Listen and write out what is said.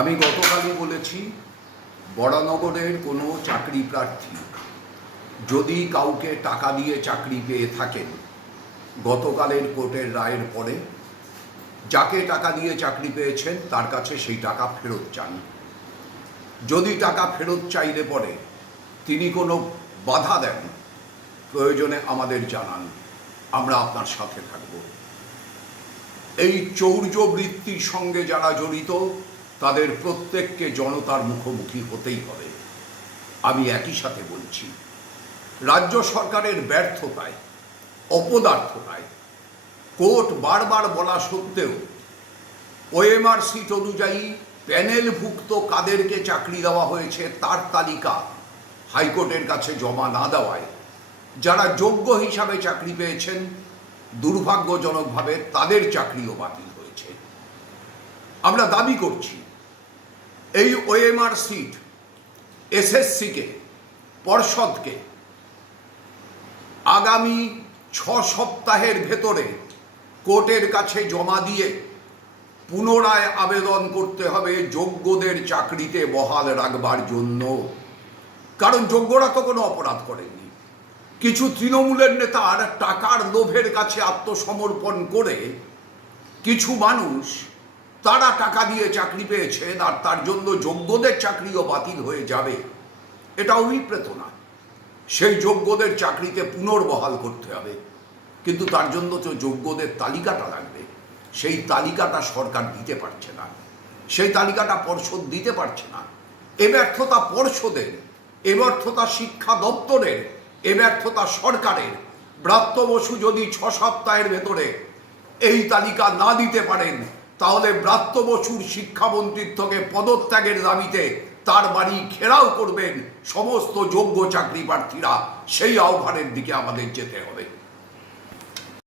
আমি গতকালই বলেছি, বরানগরের কোনো চাকরি প্রার্থী যদি কাউকে টাকা দিয়ে চাকরি পেয়ে থাকেন, গতকালের কোর্টের রায়ের পরে যাকে টাকা দিয়ে চাকরি পেয়েছেন তার কাছে সেই টাকা ফেরত চান। যদি টাকা ফেরত চাইলে পরে তিনি কোনো বাধা দেন, প্রয়োজনে আমাদের জানান, আমরা আপনার সাথে থাকব। এই চৌর্যবৃত্তির সঙ্গে যারা জড়িত তাদের প্রত্যেককে জনতার মুখোমুখি হতেই হবে। আমি একই সাথে বলছি, রাজ্য সরকারের ব্যর্থতায়, অপদার্থতায় কোর্ট বারবার বলা সত্ত্বেও ওএমআর সিট অনুযায়ী প্যানেলভুক্ত কাদেরকে চাকরি দেওয়া হয়েছে তার তালিকা হাইকোর্টের কাছে জমা না দেওয়ায় যারা যোগ্য হিসাবে চাকরি পেয়েছেন, দুর্ভাগ্যজনকভাবে তাদের চাকরিও বাতিল হয়েছে। আমরা দাবি করছি এই ওএমআর সিট এসএসসিকে, পর্ষদকে আগামী 6 সপ্তাহের ভেতরে কোর্টের কাছে জমা দিয়ে পুনরায় আবেদন করতে হবে যোগ্যদের চাকরিতে বহাল রাখবার জন্য। কারণ যোগ্যরা তো কোনো অপরাধ করেননি। কিছু তৃণমূলের নেতার টাকার লোভের কাছে আত্মসমর্পণ করে কিছু মানুষ তারা টাকা দিয়ে চাকরি পেয়েছেন আর তার জন্য যোগ্যদের চাকরিও বাতিল হয়ে যাবে, এটা অভিপ্রেত না। সেই যোগ্যদের চাকরিতে পুনর্বহাল করতে হবে, কিন্তু তার জন্য তো যোগ্যদের তালিকাটা লাগবে। সেই তালিকাটা সরকার দিতে পারছে না, সেই তালিকাটা পর্ষদ দিতে পারছে না। এ ব্যর্থতা পর্ষদের, এ ব্যর্থতা শিক্ষা দপ্তরের, এ ব্যর্থতা সরকারের। ব্রাত্য বসু যদি 6 সপ্তাহের ভেতরে এই তালিকা না দিতে পারেন, তাহলে ব্রাত্য বসুর শিক্ষামন্ত্রীর থেকে পদত্যাগের দাবিতে তার বাড়ি ঘেরাও করবেন সমস্ত যোগ্য চাকরি প্রার্থীরা। সেই আহ্বানের দিকে আমাদের যেতে হবে।